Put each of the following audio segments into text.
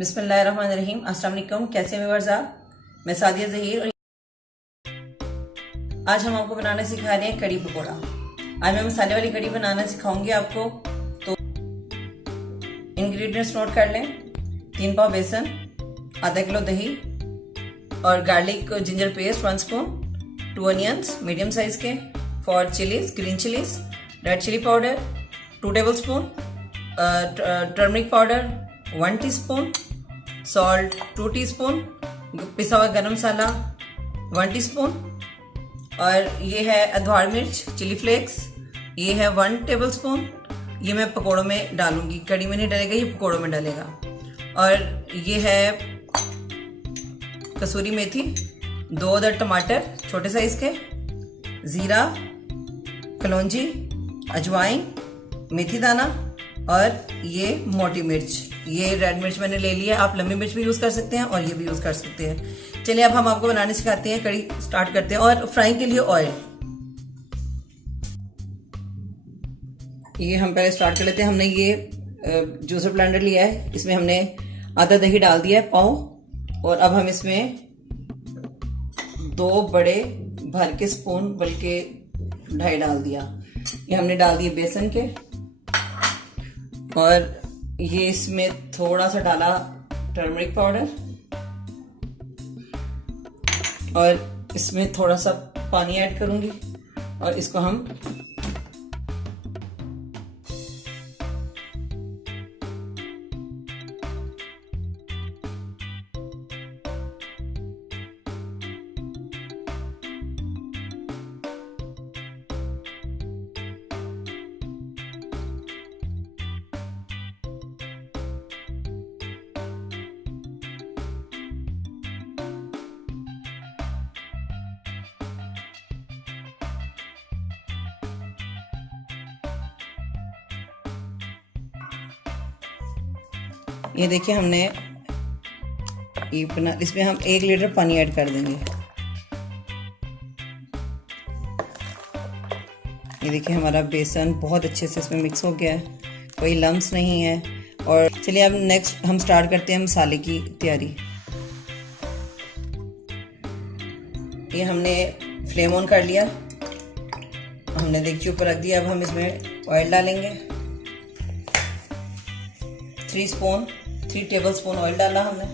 बिस्मिल्लाहिर्रहमानिर्रहीम। अस्सलाम वालेकुम। कैसे हैं व्यूअर्स आप? मैं सादिया ज़हीर और आज हम आपको बनाना सिखा रहे हैं कड़ी पकौड़ा। आज मैं मसाले वाली कड़ी बनाना सिखाऊंगी आपको। तो इंग्रेडिएंट्स नोट कर लें। 3 पाव बेसन, आधा किलो दही और garlic ginger paste 1 spoon, 2 onions medium size के, 4 chillies green chillies, red chilli powder 2 tablespoon, turmeric powder 1 teaspoon, salt 2 teaspoon, पिसा हुआ गरम मसाला 1 टीस्पून और ये है अधवाड़ मिर्च चिली फ्लेक्स, ये है 1 टेबल स्पून। ये मैं पकोड़ों में डालूंगी, कड़ी में नहीं डलेगा, ये पकोड़ों में डलेगा। और ये है कसूरी मेथी, 2 अदर टमाटर छोटे साइज के, जीरा, कलौंजी, अजवाइन, मेथी दाना और ये मोटी मिर्च। ये रेड मिर्च मैंने ले लिया, आप लंबी मिर्च भी यूज कर सकते हैं और ये भी यूज कर सकते हैं। चलिए अब हम आपको बनाने सिखाते हैं, कड़ी स्टार्ट करते हैं। और फ्राइंग के लिए ऑयल, ये हम पहले स्टार्ट कर लेते हैं। हमने ये जूसर ब्लेंडर लिया है, इसमें हमने आधा दही डाल दिया है पाव, और अब हम इसमें 2 बड़े भर के स्पून, बल्कि 2.5 डाल दिया। ये हमने डाल दिए बेसन के, और ये इसमें थोड़ा सा डाला टर्मरिक पाउडर, और इसमें थोड़ा सा पानी ऐड करूंगी और इसको हम ये देखिए हमने ये बना, इसमें हम 1 लीटर पानी ऐड कर देंगे। ये देखिए हमारा बेसन बहुत अच्छे से इसमें मिक्स हो गया है, कोई लम्स नहीं है। और चलिए अब नेक्स्ट हम स्टार्ट करते हैं मसाले की तैयारी। ये हमने फ्लेम ऑन कर लिया, हमने देखिए ऊपर रख दिया। अब हम इसमें ऑयल डालेंगे, 3 टेबल स्पून ऑयल डाला हमने।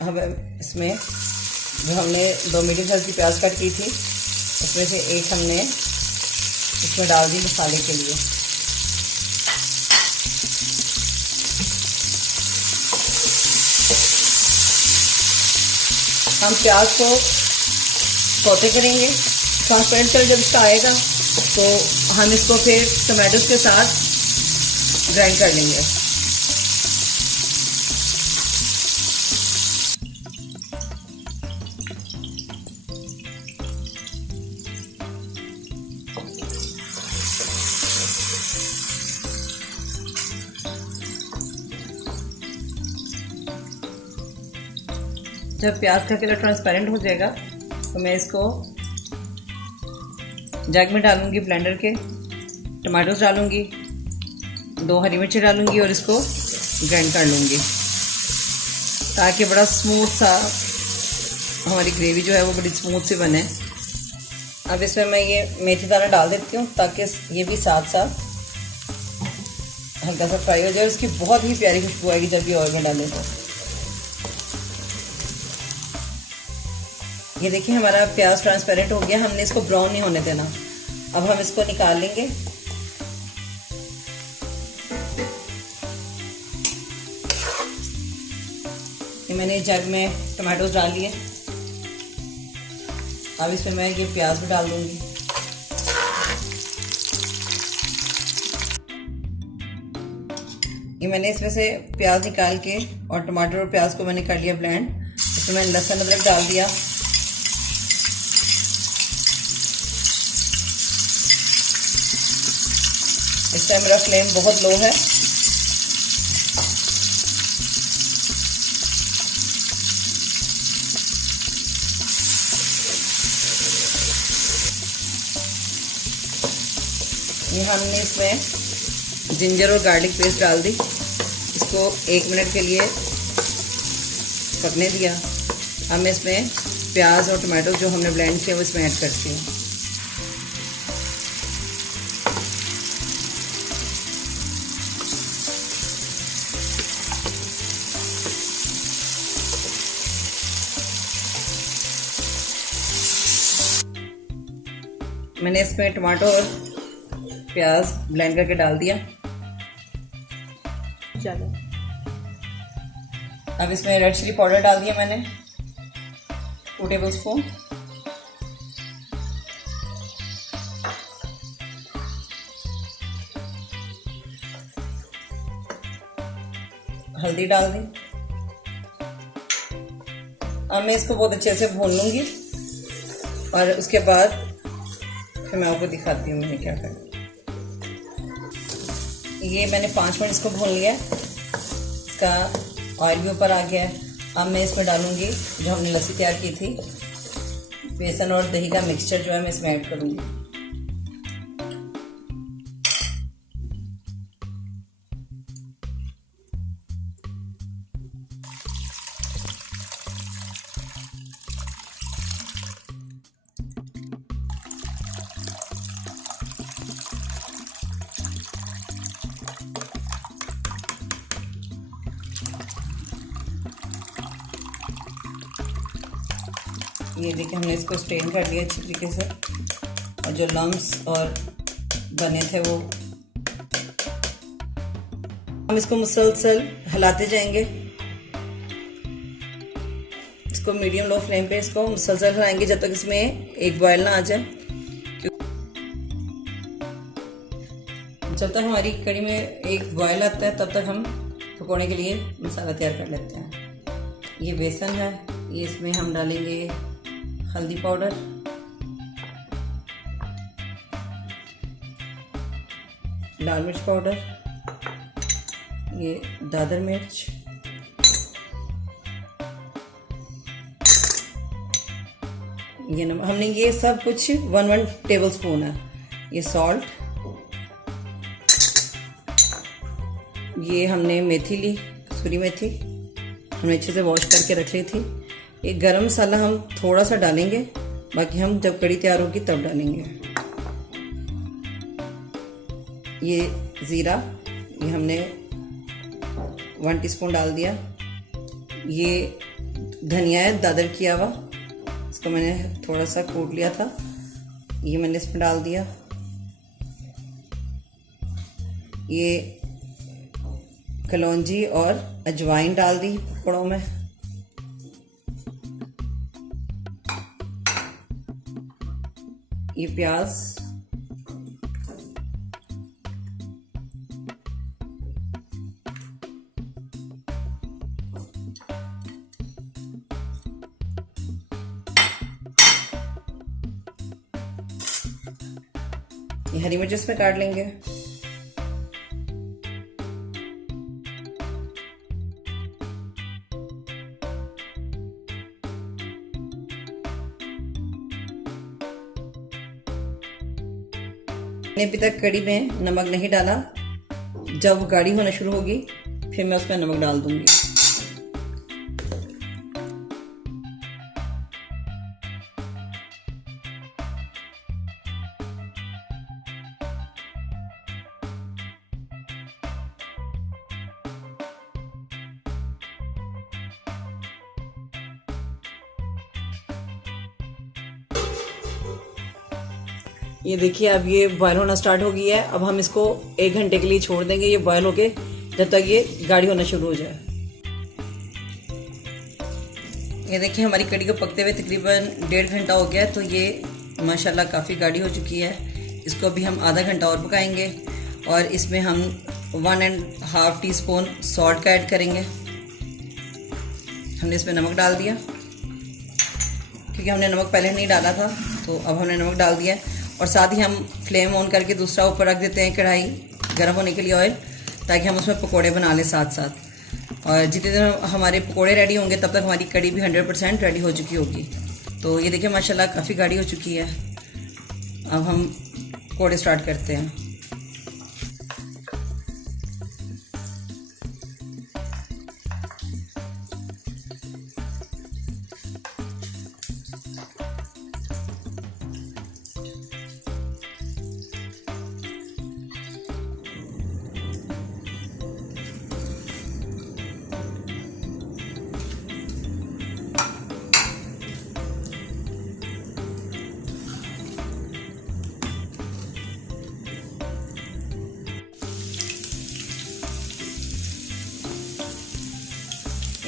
अब इसमें जो हमने 2 मीडियम साइज की प्याज कट की थी, उसमें से 1 हमने इसमें डाल दी मसाले के लिए। हम प्याज को सौते करेंगे, ट्रांसपेरेंट कलर जब इसका आएगा तो हम इसको फिर टमाटोज के साथ ग्राइंड कर लेंगे। जब प्याज का कलर ट्रांसपेरेंट हो जाएगा तो मैं इसको जग में डालूंगी, ब्लेंडर के टमाटोज डालूंगी, 2 हरी मिर्ची डालूंगी और इसको ग्राइंड कर लूंगी, ताकि बड़ा स्मूथ सा हमारी ग्रेवी जो है वो बड़ी स्मूथ सी बने। अब इसमें मैं ये मेथी दाना डाल देती हूँ, ताकि ये भी साथ साथ हल्का सा फ्राई हो जाए। उसकी बहुत ही प्यारी खुशबू आएगी जब ये ऑयल में डालें तो। ये देखिए हमारा प्याज ट्रांसपेरेंट हो गया, हमने इसको ब्राउन नहीं होने देना। अब हम इसको निकाल लेंगे। ये मैंने जग में टमाटोज डाल लिए, अब इसमें मैं ये प्याज भी डाल दूंगी। ये मैंने इसमें से प्याज निकाल के और टमाटर और प्याज को मैंने कर लिया ब्लेंड। इसमें मैंने लहसुन अदरक डाल दिया। इस टाइम मेरा फ्लेम बहुत लो है। ये हमने इसमें जिंजर और गार्लिक पेस्ट डाल दी, इसको 1 मिनट के लिए पकने दिया। अब मैं इसमें प्याज और टमाटो जो हमने ब्लेंड किया वो इसमें ऐड करती हूँ। मैंने इसमें टमाटो और प्याज ब्लेंड करके डाल दिया। चलो अब इसमें रेड चिली पाउडर डाल दिया मैंने 2 टेबल स्पून। हल्दी डाल दी। अब मैं इसको बहुत अच्छे से भून लूंगी और उसके बाद फिर मैं आपको दिखाती हूँ मैंने क्या करना। ये मैंने 5 मिनट इसको भून लिया, इसका ऑयल भी ऊपर आ गया है। अब मैं इसमें डालूंगी जो हमने लस्सी तैयार की थी, बेसन और दही का मिक्सचर जो है मैं इसमें ऐड करूंगी। ये देखिए हमने इसको स्ट्रेन कर लिया अच्छी तरीके से और जो लम्स और बने थे वो हम इसको मुसलसल हिलाते जाएंगे। इसको मीडियम लो फ्लेम पे इसको मुसलसल हिलाएंगे जब तक इसमें एक बॉयल ना आ जाए। जब तक हमारी कड़ी में एक बॉयल आता है तब तक हम पकौड़े के लिए मसाला तैयार कर लेते हैं। ये बेसन है, ये इसमें हम डालेंगे हल्दी पाउडर, लाल मिर्च पाउडर, ये दादर मिर्च, ये नमक। हमने ये सब कुछ 1 टेबल स्पून है। ये सॉल्ट, ये हमने मेथी ली, कसूरी मेथी हमने अच्छे से वॉश करके रख ली थी। ये गरम मसाला हम थोड़ा सा डालेंगे, बाकी हम जब कड़ी तैयार होगी तब डालेंगे। ये ज़ीरा, ये हमने 1 टीस्पून डाल दिया। ये धनिया है दादर किया हुआ, इसको मैंने थोड़ा सा कूट लिया था, ये मैंने इसमें डाल दिया। ये कलौंजी और अजवाइन डाल दी पकौड़ों में। ये प्याज, ये हरी मिर्च इसमें काट लेंगे। अभी तक कड़ी में नमक नहीं डाला, जब गाढ़ी होना शुरू होगी फिर मैं उसमें नमक डाल दूंगी। ये देखिए अब ये बॉयल होना स्टार्ट हो गया है। अब हम इसको 1 घंटे के लिए छोड़ देंगे ये बॉयल होके, जब तक ये गाढ़ी होना शुरू हो जाए। ये देखिए हमारी कड़ी को पकते हुए तकरीबन 1.5 घंटा हो गया है, तो ये माशाल्लाह काफ़ी गाढ़ी हो चुकी है। इसको अभी हम आधा घंटा और पकाएंगे और इसमें हम 1.5 टीस्पून सॉल्ट का ऐड करेंगे। हमने इसमें नमक डाल दिया क्योंकि हमने नमक पहले नहीं डाला था, तो अब हमने नमक डाल दिया और साथ ही हम फ्लेम ऑन करके दूसरा ऊपर रख देते हैं कढ़ाई गर्म होने के लिए ऑयल, ताकि हम उसमें पकोड़े बना लें साथ साथ। और जितने देर हमारे पकोड़े रेडी होंगे तब तक हमारी कड़ी भी 100% रेडी हो चुकी होगी। तो ये देखिए माशाल्लाह काफ़ी गाढ़ी हो चुकी है। अब हम पकोड़े स्टार्ट करते हैं।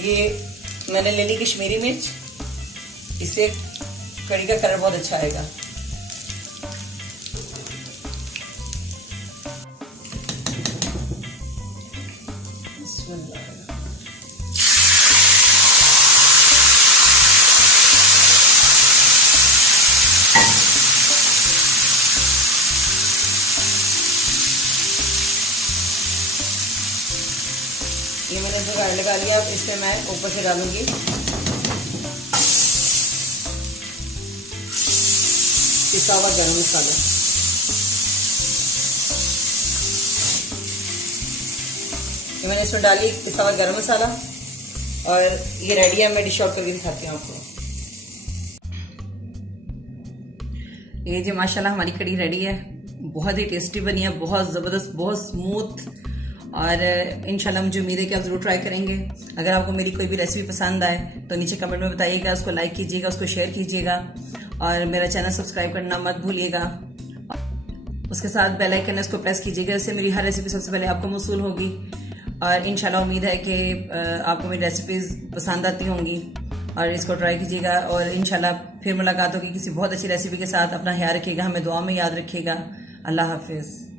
ये मैंने ले ली कश्मीरी मिर्च, इससे कड़ी का कलर बहुत अच्छा आएगा। ये मैंने जो गाढ़ा लगा लिया, अब इसमें मैं ऊपर से डालूंगी पिसा हुआ गरम मसाला। ये मैंने इसमें डाली पिसा हुआ गरम मसाला और ये रेडी है। मैं डिश आउट करके दिखाती हूँ आपको। ये जी माशाल्लाह हमारी कड़ी रेडी है, बहुत ही टेस्टी बनी है, बहुत ज़बरदस्त, बहुत स्मूथ। और इंशाल्लाह मुझे उम्मीद है कि आप ज़रूर ट्राई करेंगे। अगर आपको मेरी कोई भी रेसिपी पसंद आए तो नीचे कमेंट में बताइएगा, उसको लाइक कीजिएगा, उसको शेयर कीजिएगा और मेरा चैनल सब्सक्राइब करना मत भूलिएगा। उसके साथ बेल आइकन है, उसको प्रेस कीजिएगा, इससे मेरी हर रेसिपी सबसे पहले आपको मौसूल होगी। और इंशाल्लाह उम्मीद है कि आपको मेरी रेसिपीज़ पसंद आती होंगी और इसको ट्राई कीजिएगा। और इंशाल्लाह फिर मुलाकात होगी किसी बहुत अच्छी रेसिपी के साथ। अपना ख्याल रखिएगा, हमें दुआ में याद रखिएगा। अल्लाह हाफिज़।